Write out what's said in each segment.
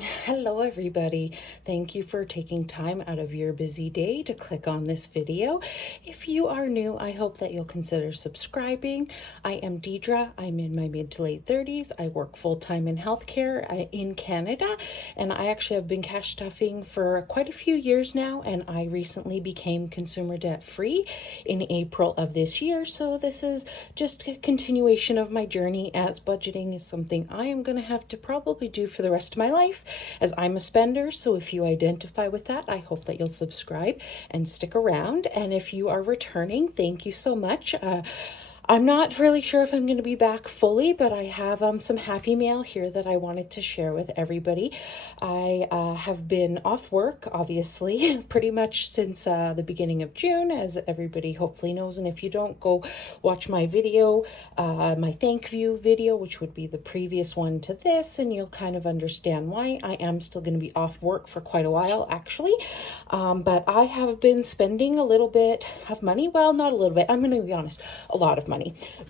Hello, everybody. Thank you for taking time out of your busy day to click on this video. If you are new, I hope that you'll consider subscribing. I am Deidre. I'm in my mid to late 30s. I work full-time in healthcare in Canada, and I actually have been cash stuffing for quite a few years now, and I recently became consumer debt free in April of this year. So this is just a continuation of my journey, as budgeting is something I am going to have to probably do for the rest of my life, as I'm a spender. So if you identify with that, I hope that you'll subscribe and stick around. And if you are returning, thank you so much. I'm not really sure if I'm going to be back fully, but I have some happy mail here that I wanted to share with everybody. I have been off work, obviously, pretty much since the beginning of June, as everybody hopefully knows. And if you don't, go watch my video, my thank you video, which would be the previous one to this, and you'll kind of understand why. I am still going to be off work for quite a while, actually. But I have been spending a little bit of money. Well, not a little bit. I'm going to be honest, a lot of money.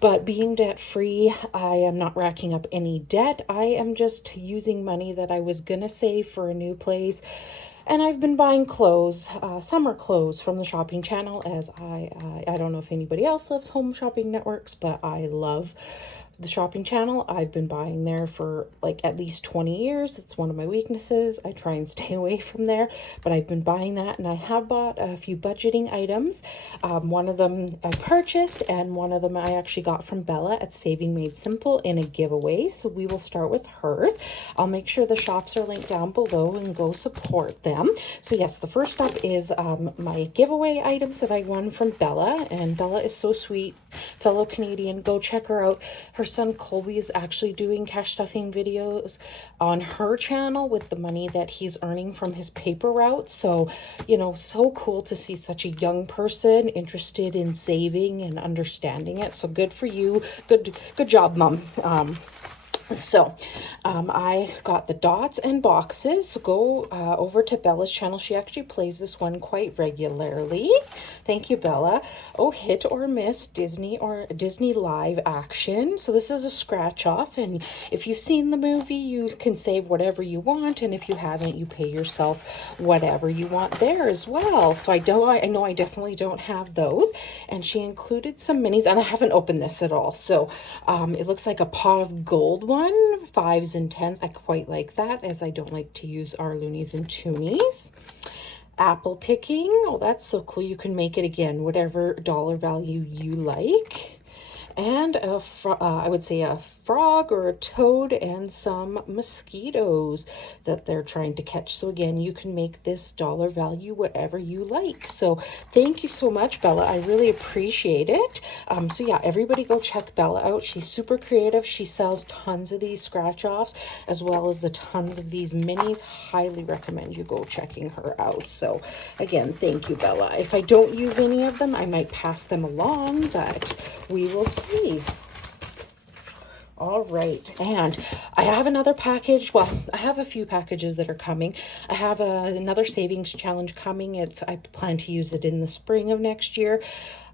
But being debt free, I am not racking up any debt. I am just using money that I was going to save for a new place. And I've been buying clothes, summer clothes from the shopping channel, as I don't know if anybody else loves home shopping networks, but I love the shopping channel. I've been buying there for like at least 20 years. It's one of my weaknesses. I try and stay away from there, but I've been buying that, and I have bought a few budgeting items. One of them I purchased, and one of them I actually got from Bella at Saving Made Simple in a giveaway. So we will start with hers. I'll make sure the shops are linked down below and go support them. So yes, the first up is my giveaway items that I won from Bella, and Bella is so sweet, fellow Canadian. Go check her out. Her son Colby is actually doing cash stuffing videos on her channel with the money that he's earning from his paper route. So, you know, so cool to see such a young person interested in saving and understanding it. So good for you. Good job, Mom. I got the dots and boxes. So go over to Bella's channel. She actually plays this one quite regularly. Thank you, Bella. Oh, hit or miss Disney live action. So this is a scratch off, and if you've seen the movie, you can save whatever you want, and if you haven't, you pay yourself whatever you want there as well. So I know I definitely don't have those. And she included some minis, and I haven't opened this at all. So it looks like a pot of gold one, 5s and 10s. I quite like that, as I don't like to use our loonies and toonies. Apple picking. Oh, that's so cool. You can make it again, whatever dollar value you like. And I would say a frog or a toad and some mosquitoes that they're trying to catch. So again, you can make this dollar value whatever you like. So thank you so much, Bella. I really appreciate it. So yeah, everybody go check Bella out. She's super creative. She sells tons of these scratch offs, as well as the tons of these minis. Highly recommend you go checking her out. So again, thank you, Bella. If I don't use any of them, I might pass them along, but we will see. All right, and I have another package. Well, I have a few packages that are coming. I have another savings challenge coming. I plan to use it in the spring of next year.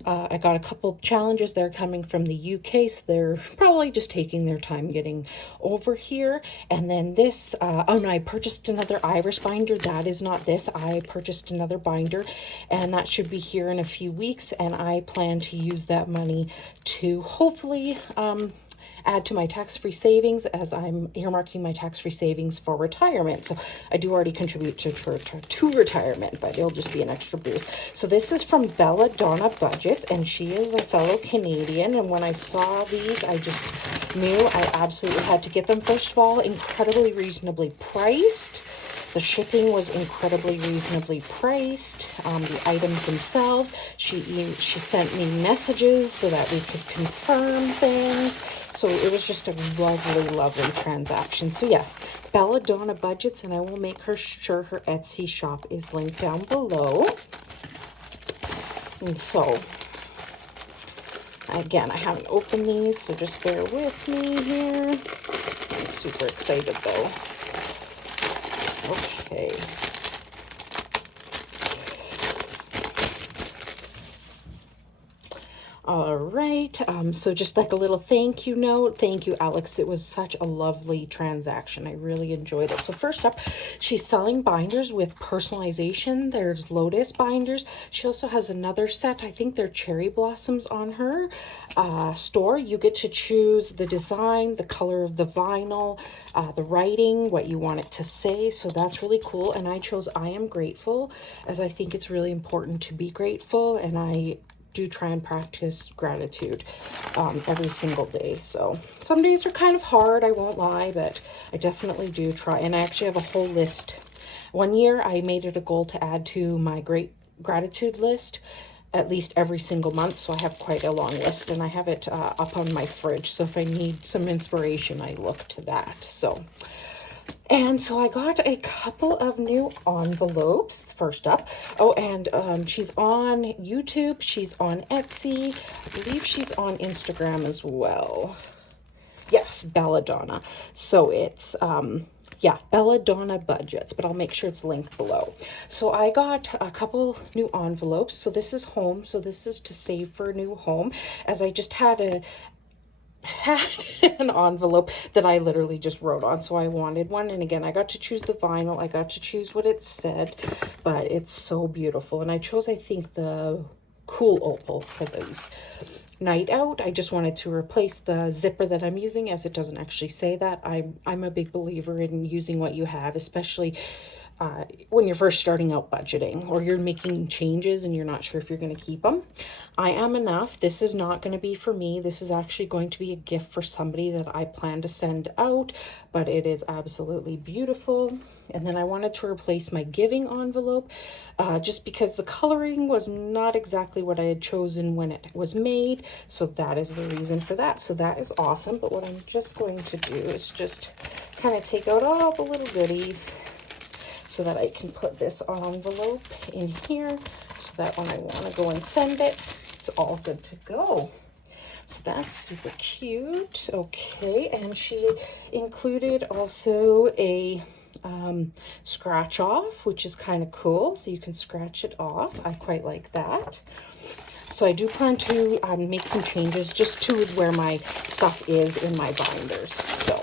I got a couple challenges. They're coming from the UK, so they're probably just taking their time getting over here. And then this, I purchased another iris binder. That is not this. I purchased another binder, and that should be here in a few weeks, and I plan to use that money to hopefully add to my tax-free savings, as I'm earmarking my tax-free savings for retirement. So I do already contribute to retirement, but it'll just be an extra boost. So this is from Bella Donna Budgets, and she is a fellow Canadian. And when I saw these, I just knew I absolutely had to get them. First of all, incredibly reasonably priced. The shipping was incredibly reasonably priced. The items themselves, she sent me messages so that we could confirm things. So it was just a lovely, lovely transaction. So yeah, Bella Donna Budgets, and I will make sure her Etsy shop is linked down below. And so, again, I haven't opened these, so just bear with me here. I'm super excited though. Okay. All right, so just like a little thank you note. Thank you, Alex. It was such a lovely transaction. I really enjoyed it. So first up, she's selling binders with personalization. There's lotus binders. She also has another set. I think they're cherry blossoms on her store. You get to choose the design, the color of the vinyl, the writing, what you want it to say. So that's really cool. And I chose I am grateful, as I think it's really important to be grateful. And I do try and practice gratitude every single day. So some days are kind of hard, I won't lie, but I definitely do try. And I actually have a whole list. One year I made it a goal to add to my great gratitude list at least every single month. So I have quite a long list, and I have it up on my fridge. So if I need some inspiration, I look to that. And so I got a couple of new envelopes. First up, oh, and she's on YouTube, she's on Etsy, I believe she's on Instagram as well. Yes, Belladonna. So it's yeah, Belladonna Budgets, but I'll make sure it's linked below. So I got a couple new envelopes. So this is home. So this is to save for a new home, as I just had an envelope that I literally just wrote on, so I wanted one. And again, I got to choose the vinyl, I got to choose what it said, but it's so beautiful. And I chose, I think, the cool opal for those. Night Out, I just wanted to replace the zipper that I'm using, as it doesn't actually say that. I'm a big believer in using what you have, especially when you're first starting out budgeting, or you're making changes and you're not sure if you're going to keep them. I Am Enough. This is not going to be for me. This is actually going to be a gift for somebody that I plan to send out, but it is absolutely beautiful. And then I wanted to replace my giving envelope just because the coloring was not exactly what I had chosen when it was made. So that is the reason for that. So that is awesome. But what I'm just going to do is just kind of take out all the little goodies, so that I can put this envelope in here, so that when I want to go and send it, it's all good to go. So that's super cute. Okay, and she included also a scratch off, which is kind of cool. So you can scratch it off. I quite like that. So I do plan to make some changes just to where my stuff is in my binders. So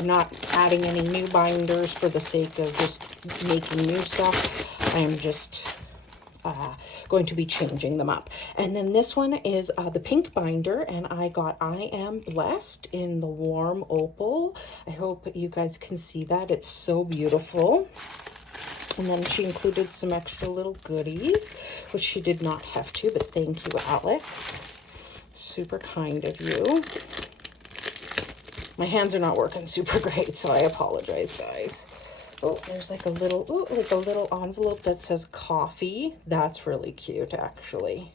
I'm not adding any new binders for the sake of just making new stuff. I am just going to be changing them up. And then this one is the pink binder, and I got I Am Blessed in the warm opal. I hope you guys can see that. It's so beautiful. And then she included some extra little goodies, which she did not have to, but thank you, Alex. Super kind of you. My hands are not working super great, so I apologize, guys. Oh, there's like a little, envelope that says coffee. That's really cute, actually.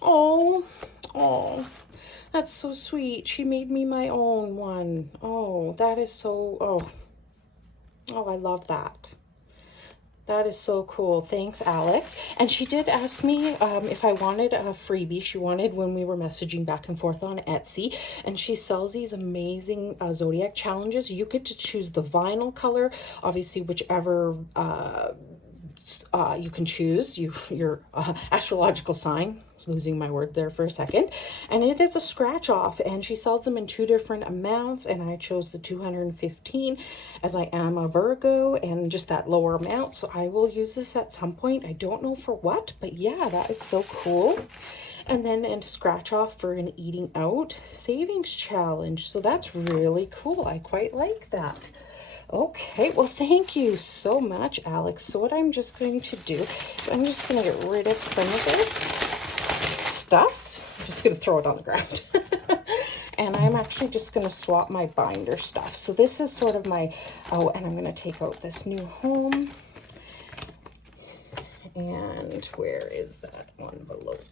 Oh, that's so sweet. She made me my own one. Oh, that is so, oh, I love that. That is so cool. Thanks, Alex. And she did ask me if I wanted a freebie. She wanted, when we were messaging back and forth on Etsy, and she sells these amazing zodiac challenges. You get to choose the vinyl color, obviously whichever you can choose, your astrological sign. Losing my word there for a second. And it is a scratch off, and she sells them in 2 different amounts, and I chose the 215 as I am a Virgo, and just that lower amount. So I will use this at some point. I don't know for what, but yeah, that is so cool. And then a scratch off for an eating out savings challenge. So that's really cool. I quite like that. Okay, well, thank you so much, Alex. So what I'm just going to do, I'm just going to get rid of some of this stuff. I'm just going to throw it on the ground. And I'm actually just going to swap my binder stuff. So this is sort of my, oh, and I'm going to take out this new home. And where is that envelope?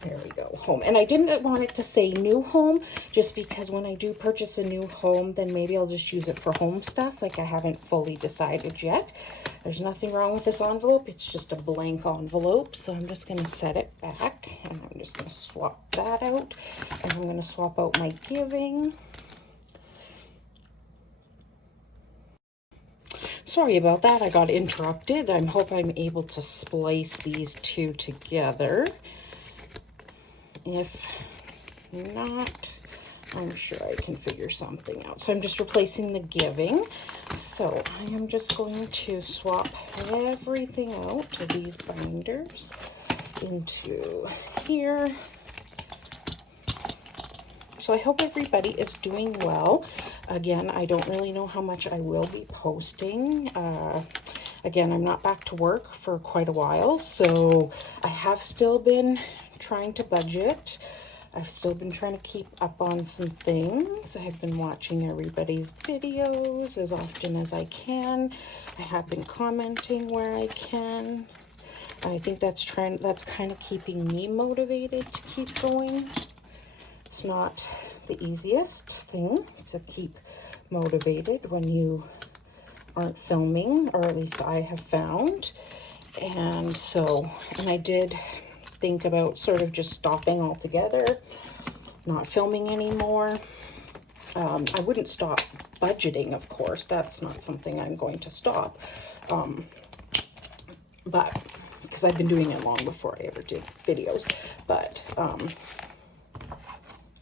There we go, home. And I didn't want it to say new home, just because when I do purchase a new home, then maybe I'll just use it for home stuff. Like, I haven't fully decided yet. There's nothing wrong with this envelope. It's just a blank envelope. So I'm just going to set it back, and I'm just going to swap that out. And I'm going to swap out my giving. Sorry about that. I got interrupted. I hope I'm able to splice these two together. If not, I'm sure I can figure something out. So I'm just replacing the giving. So I am just going to swap everything out of these binders into here. So I hope everybody is doing well. Again, I don't really know how much I will be posting. Again, I'm not back to work for quite a while, so I have still been trying to budget. I've still been trying to keep up on some things. I've been watching everybody's videos as often as I can. I have been commenting where I can. I think that's kind of keeping me motivated to keep going. It's not the easiest thing to keep motivated when you aren't filming, or at least I have found. And I did think about sort of just stopping altogether, not filming anymore. I wouldn't stop budgeting, of course. That's not something I'm going to stop. But because I've been doing it long before I ever did videos. But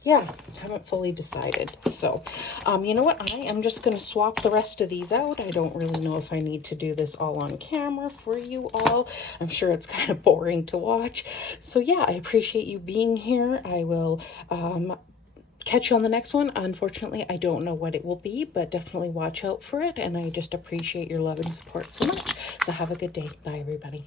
yeah, haven't fully decided. So, you know what? I am just going to swap the rest of these out. I don't really know if I need to do this all on camera for you all. I'm sure it's kind of boring to watch. So yeah, I appreciate you being here. I will catch you on the next one. Unfortunately, I don't know what it will be, but definitely watch out for it. And I just appreciate your love and support so much. So have a good day. Bye, everybody.